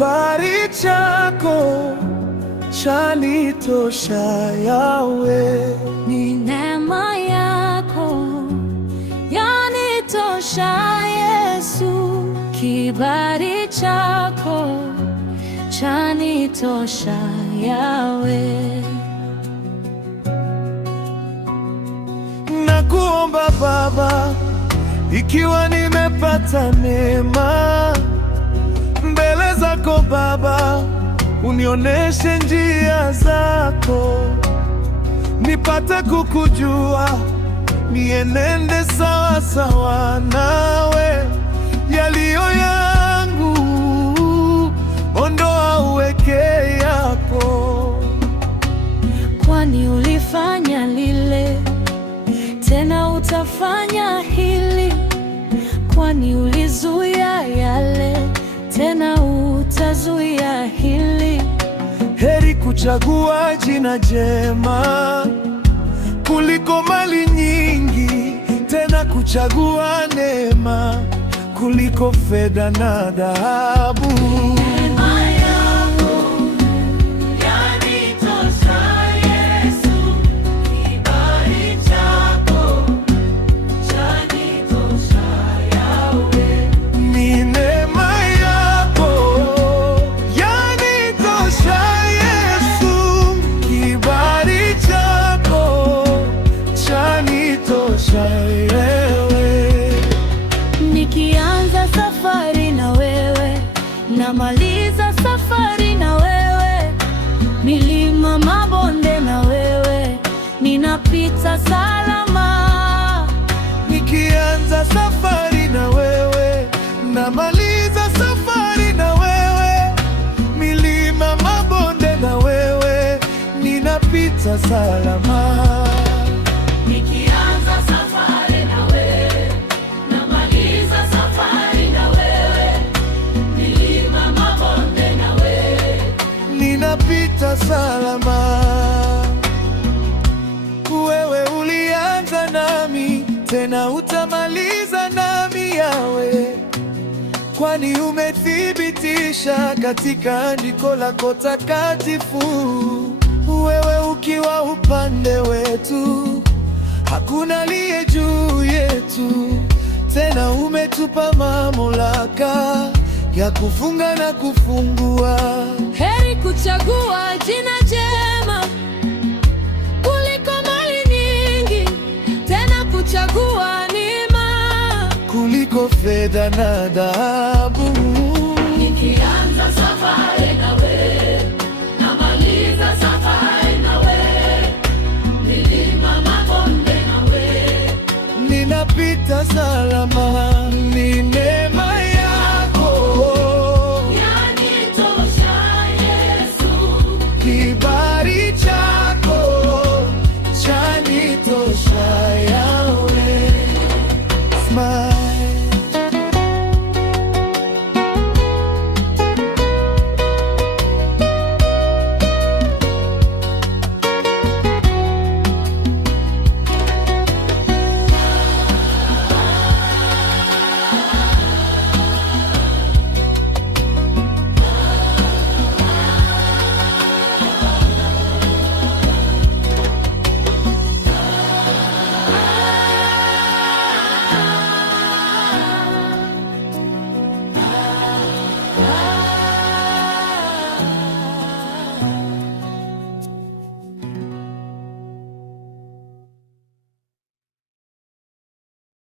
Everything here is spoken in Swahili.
kibali chako chanitosha Yawe, ni neema yako yanitosha Yesu, kibali chako chanitosha Yawe. Nakuomba Baba, ikiwa nimepata neema mbele zako Baba, unioneshe njia zako, nipate kukujua, nienende sawa sawa nawe. Yaliyo yangu ondoa, uweke yako, kwani ulifanya lile, tena utafanya hili, kwani ulizuia yale, tena utazuia hili. Heri kuchagua jina jema kuliko mali nyingi, tena kuchagua neema kuliko fedha na dhahabu. Nikianza safari na wewe, namaliza safari na wewe, milima mabonde na wewe, ninapita salama. Nikianza safari na wewe, namaliza safari na wewe, milima mabonde na wewe, ninapita salama. Nikianza safari na wewe, namaliza safari na wewe, milima mabonde na wewe, ninapita salama. Wewe ulianza nami, tena utamaliza nami Yawe, kwani umethibitisha katika andiko lako takatifu. Wewe ukiwa upande wetu, hakuna aliye juu yetu, tena umetupa mamlaka ya kufunga na kufungua. Heri kuchagua jina jema kuliko mali nyingi, tena kuchagua neema kuliko fedha na dhahabu. Nikianza safari na wewe, namaliza safari na wewe, milima mabonde na wewe, ninapita salama. Ni neema yako yanitosha Yesu, kibali chako chanitosha Yawe. Smile.